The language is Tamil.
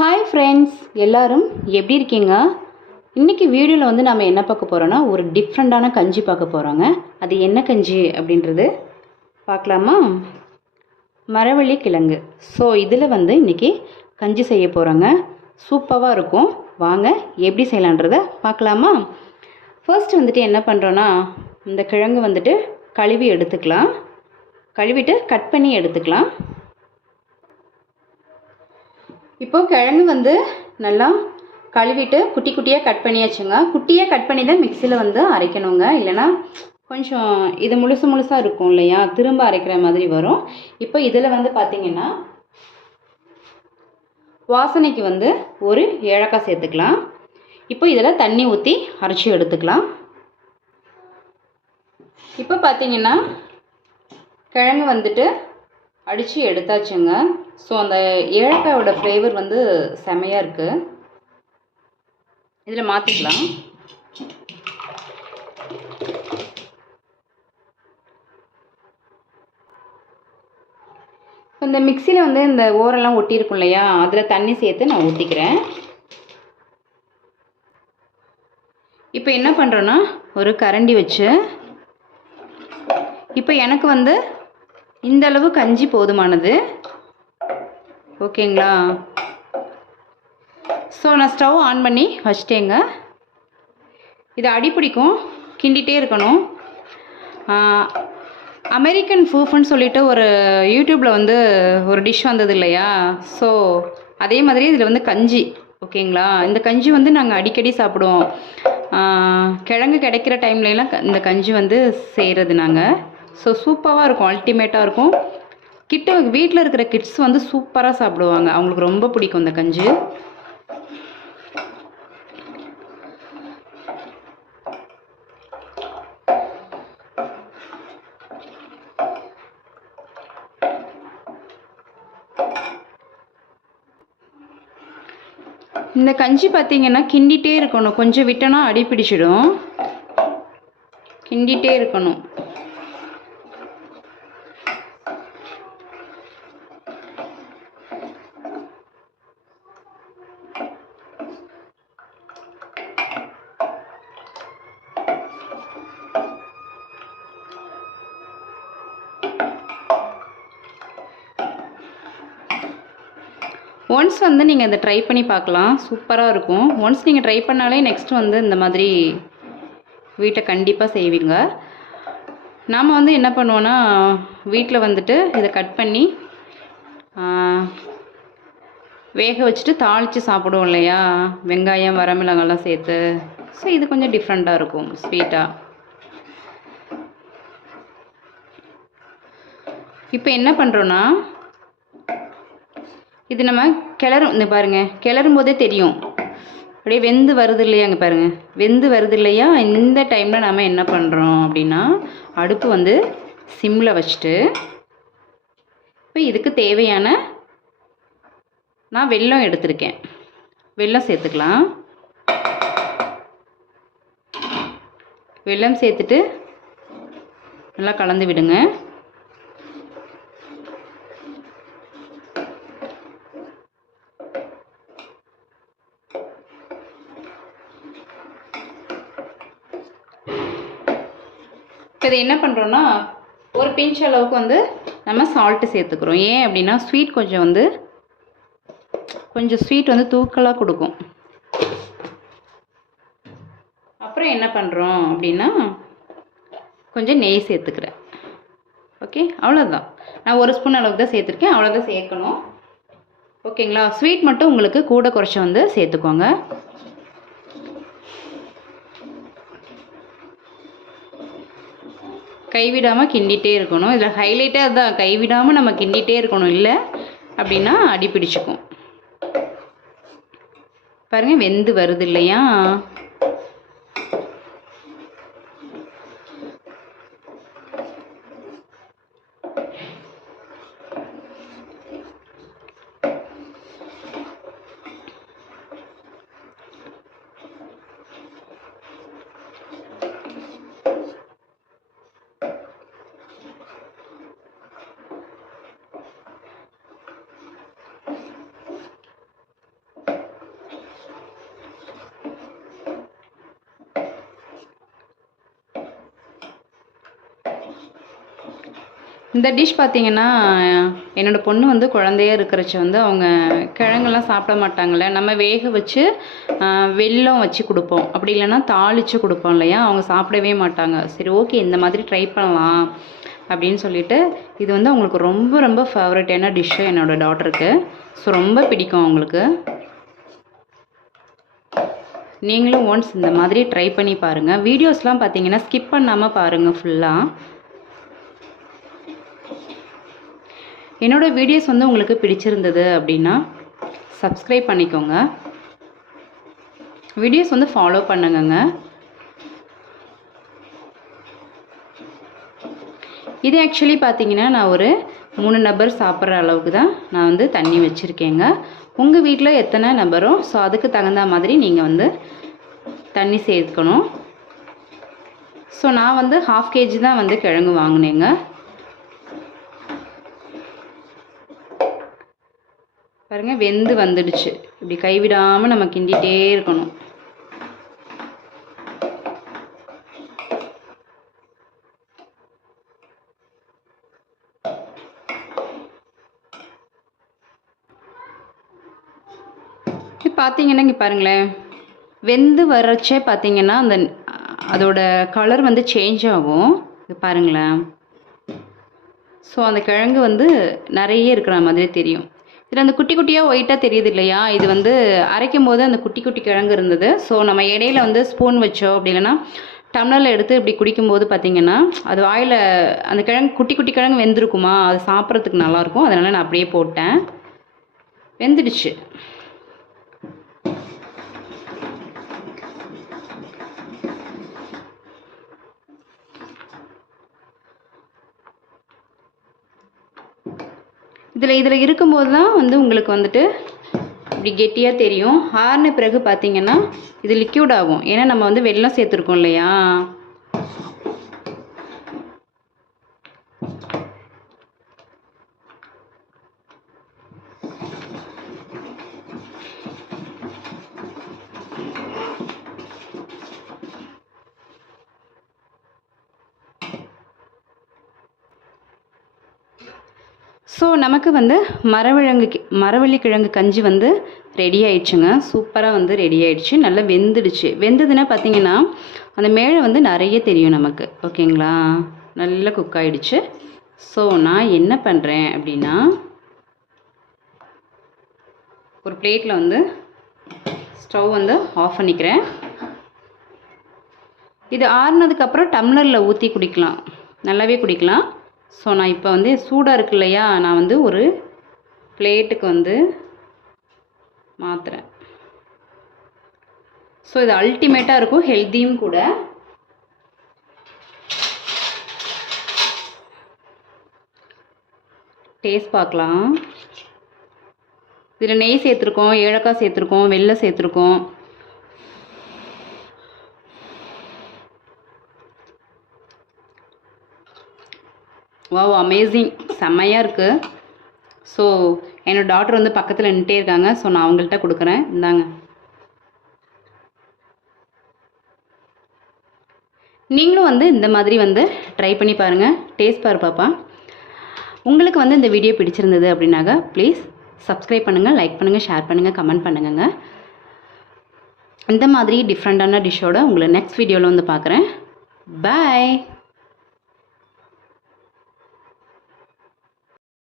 ஹாய் ஃப்ரெண்ட்ஸ், எல்லாரும் எப்படி இருக்கீங்க? இன்றைக்கி வீடியோவில் வந்து நம்ம என்ன பார்க்க போகிறோன்னா, ஒரு டிஃப்ரெண்ட்டான கஞ்சி பார்க்க போகிறோங்க. அது என்ன கஞ்சி அப்படின்றது பார்க்கலாமா? மரவள்ளி கிழங்கு. ஸோ இதில் வந்து இன்றைக்கி கஞ்சி செய்ய போகிறோங்க. சூப்பராக இருக்கும். வாங்க எப்படி செய்யலான்றதை பார்க்கலாமா? ஃபர்ஸ்ட் வந்துட்டு என்ன பண்ணுறோன்னா, இந்த கிழங்கு வந்துட்டு கழுவி எடுத்துக்கலாம். கழுவிட்டு கட் பண்ணி எடுத்துக்கலாம். இப்போது கிழங்கு வந்து நல்லா கழுவிட்டு குட்டி குட்டியாக கட் பண்ணியாச்சுங்க. குட்டியாக கட் பண்ணி தான் மிக்சியில் வந்து அரைக்கணுங்க. இல்லைனா கொஞ்சம் இது முழுசாக இருக்கும் இல்லையா, திரும்ப அரைக்கிற மாதிரி வரும். இப்போ இதில் வந்து பார்த்திங்கன்னா வாசனைக்கு வந்து ஒரு ஏலக்காய் சேர்த்துக்கலாம். இப்போ இதில் தண்ணி ஊற்றி அரைச்சி எடுத்துக்கலாம். இப்போ பார்த்திங்கன்னா கிழங்கு வந்துட்டு அடித்து எடுத்தாச்சுங்க. ஸோ அந்த ஏலக்காயோட ஃப்ளேவர் வந்து செமையாக இருக்குது. இதில் மாற்றிக்கலாம். இந்த மிக்சியில் வந்து இந்த ஓரெல்லாம் ஒட்டியிருக்கும் இல்லையா, அதில் தண்ணி சேர்த்து நான் ஊற்றிக்கிறேன். இப்போ என்ன பண்ணுறோன்னா, ஒரு கரண்டி வச்சு, இப்போ எனக்கு வந்து இந்த அளவு கஞ்சி போதுமானது. ஓகேங்களா? ஸோ நான் ஸ்டவ் ஆன் பண்ணி வச்சிட்டேங்க. இது அடிப்பிடிக்கும், கிண்டிகிட்டே இருக்கணும். அமெரிக்கன் ஃபூஃப்னு சொல்லிட்டு ஒரு யூடியூப்பில் வந்து ஒரு டிஷ் வந்தது இல்லையா, ஸோ அதே மாதிரி இதில் வந்து கஞ்சி. ஓகேங்களா? இந்த கஞ்சி வந்து நாங்கள் அடிக்கடி சாப்பிடுவோம். கிழங்கு கிடைக்கிற டைம்லலாம் இந்த கஞ்சி வந்து செய்கிறது நாங்கள். ஸோ சூப்பராக இருக்கும், அல்டிமேட்டாக இருக்கும். வீட்டில் இருக்கிற கிட்ஸ் வந்து சூப்பராக சாப்பிடுவாங்க. அவங்களுக்கு ரொம்ப பிடிக்கும் இந்த கஞ்சி. இந்த கஞ்சி பார்த்திங்கன்னா கிண்டிகிட்டே இருக்கணும். கொஞ்சம் விட்டோன்னா அடி பிடிச்சிடும். கிண்டிகிட்டே இருக்கணும். ஒன்ஸ் வந்து நீங்கள் இதை ட்ரை பண்ணி பார்க்கலாம், சூப்பராக இருக்கும். ஒன்ஸ் நீங்கள் ட்ரை பண்ணாலே நெக்ஸ்ட் வந்து இந்த மாதிரி வீட்டை கண்டிப்பாக செய்வீங்க. நாம் வந்து என்ன பண்ணுவோன்னா, வீட்டில் வந்துட்டு இதை கட் பண்ணி வேக வச்சுட்டு தாளித்து சாப்பிடுவோம் இல்லையா, வெங்காயம் வரமிளகாலாம் சேர்த்து. ஸோ இது கொஞ்சம் டிஃப்ரெண்ட்டாக இருக்கும், ஸ்வீட்டாக. இப்போ என்ன பண்ணுறோன்னா, இது நம்ம கிளறும். இந்த பாருங்கள், கிளறும் போதே தெரியும் அப்படியே வெந்து வருது இல்லையா. அங்கே பாருங்கள், வெந்து வருது இல்லையா. இந்த டைமில் நம்ம என்ன பண்ணுறோம் அப்படின்னா, அடுப்பு வந்து சிம்மில் வச்சுட்டு, இப்போ இதுக்கு தேவையான நான் வெல்லம் எடுத்திருக்கேன். வெல்லம் சேர்த்துக்கலாம். வெல்லம் சேர்த்துட்டு நல்லா கலந்து விடுங்க. இப்போ இதை என்ன பண்ணுறோன்னா, ஒரு பிஞ்ச் அளவுக்கு வந்து நம்ம சால்ட்டு சேர்த்துக்கிறோம். ஏன் அப்படின்னா, ஸ்வீட் கொஞ்சம் ஸ்வீட் வந்து தூக்கலாக கொடுக்கும். அப்புறம் என்ன பண்ணுறோம் அப்படின்னா, கொஞ்சம் நெய் சேர்த்துக்கிறேன். ஓகே, அவ்வளோதான். நான் ஒரு ஸ்பூன் அளவுக்கு தான் சேர்த்துருக்கேன், அவ்வளோதான் சேர்க்கணும். ஓகேங்களா? ஸ்வீட் மட்டும் உங்களுக்கு கூட குறைச்சி வந்து சேர்த்துக்கோங்க. கைவிடாமல் கிண்டிகிட்டே இருக்கணும். இதில் ஹைலைட்டாக அதுதான், கைவிடாமல் நம்ம கிண்டிகிட்டே இருக்கணும். இல்லை அப்படின்னா அடி பிடிச்சிக்கும். பாருங்கள், வெந்து வருது இல்லையா. இந்த டிஷ் பார்த்திங்கன்னா என்னோடய பொண்ணு வந்து குழந்தையாக இருக்கிறச்ச வந்து அவங்க கிழங்கெல்லாம் சாப்பிட மாட்டாங்கள்ல, நம்ம வேக வச்சு வெல்லம் வச்சு கொடுப்போம், அப்படி இல்லைன்னா தாளித்து கொடுப்போம் இல்லையா, அவங்க சாப்பிடவே மாட்டாங்க. சரி ஓகே இந்த மாதிரி ட்ரை பண்ணலாம் அப்படின்னு சொல்லிட்டு, இது வந்து அவங்களுக்கு ரொம்ப ரொம்ப ஃபேவரட்டான டிஷ்ஷு என்னோடய டாட்டருக்கு. ஸோ ரொம்ப பிடிக்கும் அவங்களுக்கு. நீங்களும் ஒன்ஸ் இந்த மாதிரி ட்ரை பண்ணி பாருங்கள். வீடியோஸ்லாம் பார்த்தீங்கன்னா ஸ்கிப் பண்ணாமல் பாருங்கள் ஃபுல்லாக. என்னோடய வீடியோஸ் வந்து உங்களுக்கு பிடிச்சிருந்தது அப்படின்னா சப்ஸ்கிரைப் பண்ணிக்கோங்க, வீடியோஸ் வந்து ஃபாலோ பண்ணுங்கங்க. இது ஆக்சுவலி பார்த்தீங்கன்னா நான் ஒரு 3 நபர் சாப்பிட்ற அளவுக்கு தான் நான் வந்து தண்ணி வச்சுருக்கேங்க. உங்கள் வீட்டில் எத்தனை நபரோ ஸோ அதுக்கு தகுந்த மாதிரி நீங்கள் வந்து தண்ணி சேர்க்கணும். ஸோ நான் வந்து 1/2 kg தான் வந்து கிழங்கு வாங்கினேங்க. பாருங்கள் வெந்து வந்துடுச்சு. இப்படி கைவிடாமல் நம்ம கிண்டிகிட்டே இருக்கணும். இது பார்த்தீங்கன்னா இங்கே பாருங்களேன், வெந்து வர்றச்சே பார்த்தீங்கன்னா அந்த அதோட கலர் வந்து சேஞ்ச் ஆகும். இது பாருங்களேன். ஸோ அந்த கிழங்கு வந்து நிறைய இருக்கிற மாதிரி தெரியும். இதில் அந்த குட்டி குட்டியாக ஒயிட்டாக தெரியுது இல்லையா, இது வந்து அரைக்கும் போது அந்த குட்டி குட்டி கிழங்கு இருந்தது. ஸோ நம்ம இடையில வந்து ஸ்பூன் வச்சோம் அப்படி இல்லைன்னா டம்ளரில் எடுத்து இப்படி குடிக்கும்போது பார்த்திங்கன்னா அது வாயில் அந்த கிழங்கு குட்டி குட்டி கிழங்கு வெந்திருக்குமா, அது சாப்பிட்றதுக்கு நல்லாயிருக்கும். அதனால் நான் அப்படியே போட்டேன். வெந்துடுச்சு. இதில் இருக்கும்போது தான் வந்து உங்களுக்கு வந்துட்டு இப்படி கெட்டியாக தெரியும். ஆறின பிறகு பார்த்திங்கன்னா இது லிக்யூட் ஆகும். ஏன்னா நம்ம வந்து வெல்லம் சேர்த்துருக்கோம் இல்லையா. ஸோ நமக்கு வந்து மரவள்ளிக்கிழங்கு கஞ்சி வந்து ரெடி ஆயிடுச்சுங்க. சூப்பராக வந்து ரெடி ஆயிடுச்சு. நல்லா வெந்துடுச்சு. வெந்ததுன்னா பார்த்திங்கன்னா அந்த மேலே வந்து நிறைய தெரியும் நமக்கு. ஓகேங்களா, நல்லா குக் ஆகிடுச்சு. ஸோ நான் என்ன பண்ணுறேன் அப்படின்னா ஒரு பிளேட்டில் வந்து ஸ்டவ் வந்து ஆஃப் பண்ணிக்கிறேன். இது ஆறுனதுக்கப்புறம் டம்ளரில் ஊற்றி குடிக்கலாம், நல்லாவே குடிக்கலாம். ஸோ நான் இப்போ வந்து சூடாக இருக்கு இல்லையா, நான் வந்து ஒரு பிளேட்டுக்கு வந்து மாற்றுறேன். ஸோ இது அல்டிமேட்டாக இருக்கும், ஹெல்த்தியும் கூட. டேஸ்ட் பார்க்கலாம். இதில் நெய் சேர்த்துருக்கோம், ஏலக்காய் சேர்த்துருக்கோம், வெல்லம் சேர்த்துருக்கோம். வாவ், அமேசிங், செம்மையாக இருக்குது. ஸோ என்னோடய டாட்டர் வந்து பக்கத்தில் நின்றுட்டே இருக்காங்க. ஸோ நான் அவங்கள்ட்ட கொடுக்குறேன். இந்தாங்க, நீங்களும் வந்து இந்த மாதிரி வந்து ட்ரை பண்ணி பாருங்கள். டேஸ்ட் பாரு பாப்பா. உங்களுக்கு வந்து இந்த வீடியோ பிடிச்சிருந்தது அப்படின்னாக்கா ப்ளீஸ் சப்ஸ்கிரைப் பண்ணுங்கள், லைக் பண்ணுங்கள், ஷேர் பண்ணுங்கள், கமெண்ட் பண்ணுங்க. இந்த மாதிரி டிஃப்ரெண்ட்டான டிஷ்ஷோட உங்களை நெக்ஸ்ட் வீடியோவில் வந்து பார்க்குறேன். பாய்.